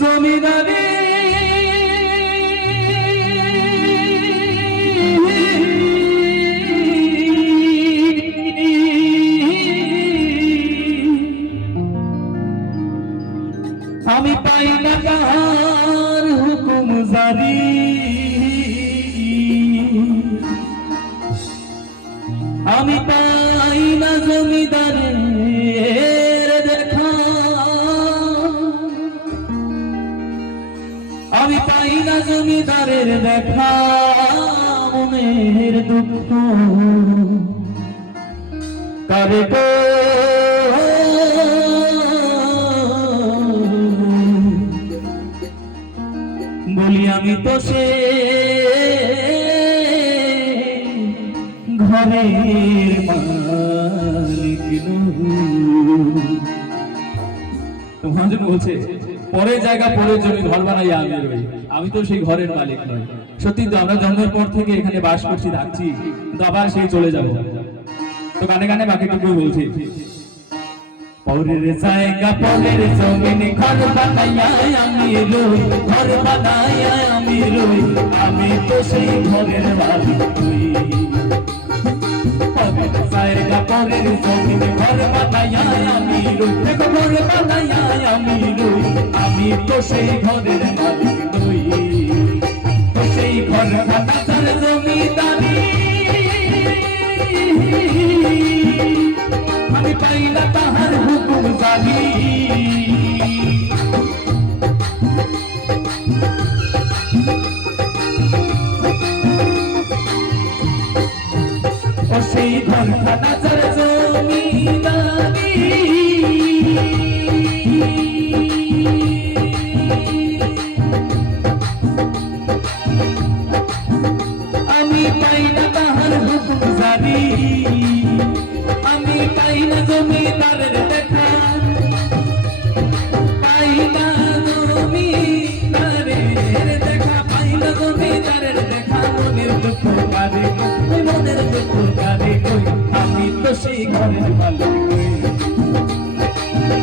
জমিদারি আমি পাই না কার হুকুম জারি, আমি পাই না জমিদারের দেখা, আমি পাই না জমিদারের দেখা, মনের দুঃখ কারে গো বলি, আমি তো সে ঘরের মালিক তোমার জন্য বলছে পরের জায়গা পরের জমি ঘর বানাইয়া আমি রই, আমি তো সেই ঘরের মালিক নই। সত্যি তো আমরা জন্মের পর থেকে এখানে বাস করছি, থাকছি, কিন্তু আবার সেই চলে যাব। তো গানে গানে বাকিটুকু বলছি, পরের জায়গা পরের জমিন ঘর বানাইয়া আমি রই, ঘর বানাইয়া আমি রই, আমি তো সেই ঘরের মালিক নই। পরের জায়গা পরের জমিন ঘর বানাইয়া আমি রই, ঘর বানাইয়া আমি রই, আমি তো সেই ঘরের মালিক নই। সেই ঘর বানাতার জমিদারি আমি পাই না তাহার হুকুম জারি, ও সেই ঘর বানাতার জমিদারি আমি পাই না তাহার হুকুম জারি, আমি পাই না জমিদারের দেখা, পাই না জমিদারের দেখা, পাই না জমিদারের দেখা, মনের দুঃখ কারে কই, মনের দুঃখ কারে কই, আমি তো সেই ঘরের মালিক নই।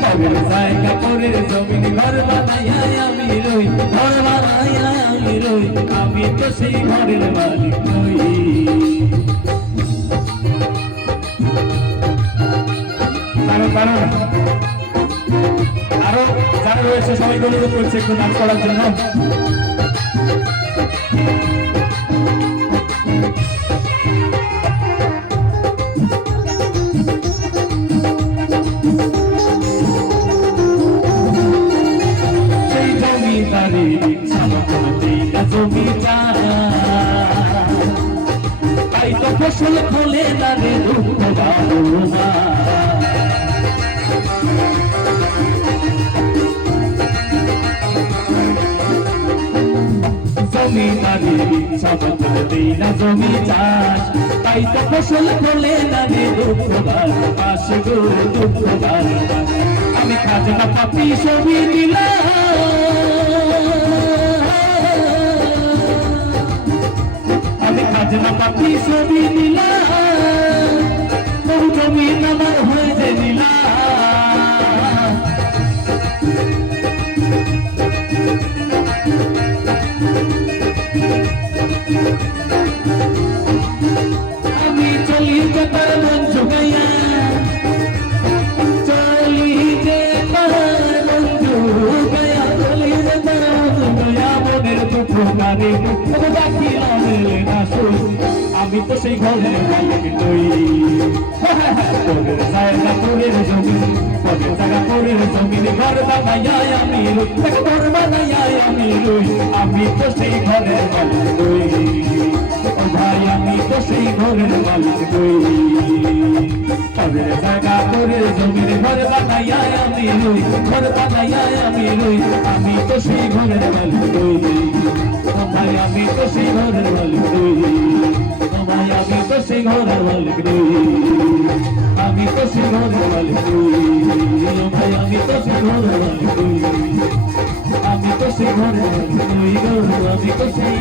পরের জায়গা পরের জমিন ঘর বানাইয়া আমি রই, ঘর বানাইয়া আমি রই, আমি তো সেই ঘরের মালিক নই। আরো যারা রয়েছে সবাইকে অনুরোধ করছে একটু নাচ করার জন্য। সেই জমিদারি জমিদার তাই তো ফসল ফলে দাঁড়ে দুঃখ বাবা, জমিদারি সমতল দেই না জমি চাষ, তাই তো ফসল ফলে দাঁড়ে দুঃখ বাস গো দুঃখ বাস। আমি খাজনা পাপি ছবি দিলাম, আমি খাজনা পাপি ছবি দিলাম, তোর জমিন আমার হয়ে যে নিলাম। আমি চলি যে তার মন জোগাইয়া, চলি যে তার মন জোগাইয়া, চলি যে তার মন জোগাইয়া, মনের দুঃখ কারে ডাকিলাম না শুন, আমি তো সেই ঘরের মালিক নই। পরের জায়গা পরের জমিন, পরের জায়গা পরের জমিন ঘর বানাইয়া আমি রই, ঘর বানাইয়া আমি রই, আমি তো সেই ঘরের মালিক নই। ও ভাই আমি তো সেই ঘরের মালিক নই। পরের জায়গা পরের জমিন ঘর বানাইয়া আমি রই, ঘর বানাইয়া আমি রই, আমি তো সেই ঘরের মালিক নই। ও ভাই আমি তো সেই ঘরের মালিক নই, ও ভাই আমি তো সেই ঘরের মালিক নই, আমি তো সেই ঘরের মালিক নই, ও ভাই আমি তো সেই ঘরের মালিক নই, আমি তো সেই ঘরের মালিক নই গো, আমি তো সেই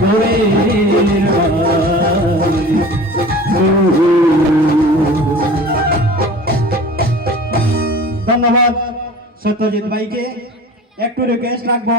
ঘরের মালিক। ধন্যবাদ। সত্যজিৎ ভাইকে একটু রিকোয়েস্ট রাখবো